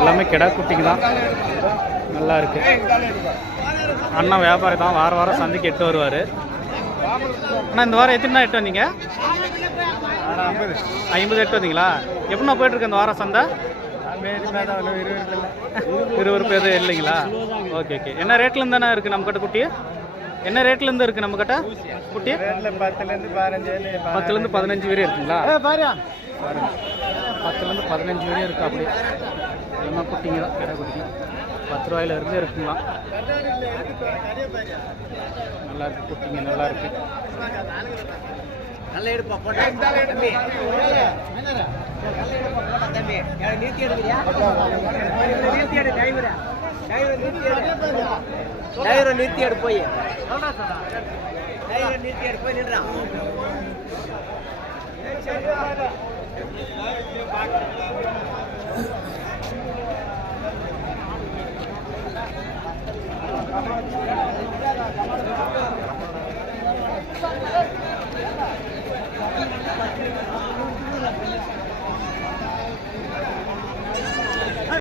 எல்லாமே கிடா குட்டிங்க தான், நல்லா இருக்கு. அண்ணா வியாபாரி தான், வார வாரம் சந்தைக்கு எட்டு வருவார். அண்ணா இந்த வாரம் எத்தனை எட்டு வந்தீங்க? 50 எட்டு வந்தீங்களா? எப்படின்னா போயிட்டுருக்கு இந்த வாரம் சந்தை? இருபது பேர் இல்லைங்களா? Okay okay. என்ன ரேட்லேருந்து தானே இருக்குது நம்மக்கிட்ட குட்டி? என்ன ரேட்லேருந்து இருக்குது நம்மக்கிட்ட குட்டி? 10லேருந்து 15 வரையும் இருக்குங்களா? 10லேருந்து 15 வரையும் இருக்குது. அப்படி எல்லாம் குட்டிங்க தான், கடை குட்டிங்க. 10 ரூபாயில இருந்து இருக்குங்களா? நல்லா இருக்கு குட்டிங்க, நல்லா இருக்கு. நல்ல எடுப்பா போட்டா தம்பி. தம்பி நீத்தி எடுக்கிறியா? நீத்தி எடு டிரைவரா. டிரைவர் நீத்தி எடு. டிரைவர் நீத்தி எடு போய். டிரைவர் நீத்தி எடு போய் நின்றான்.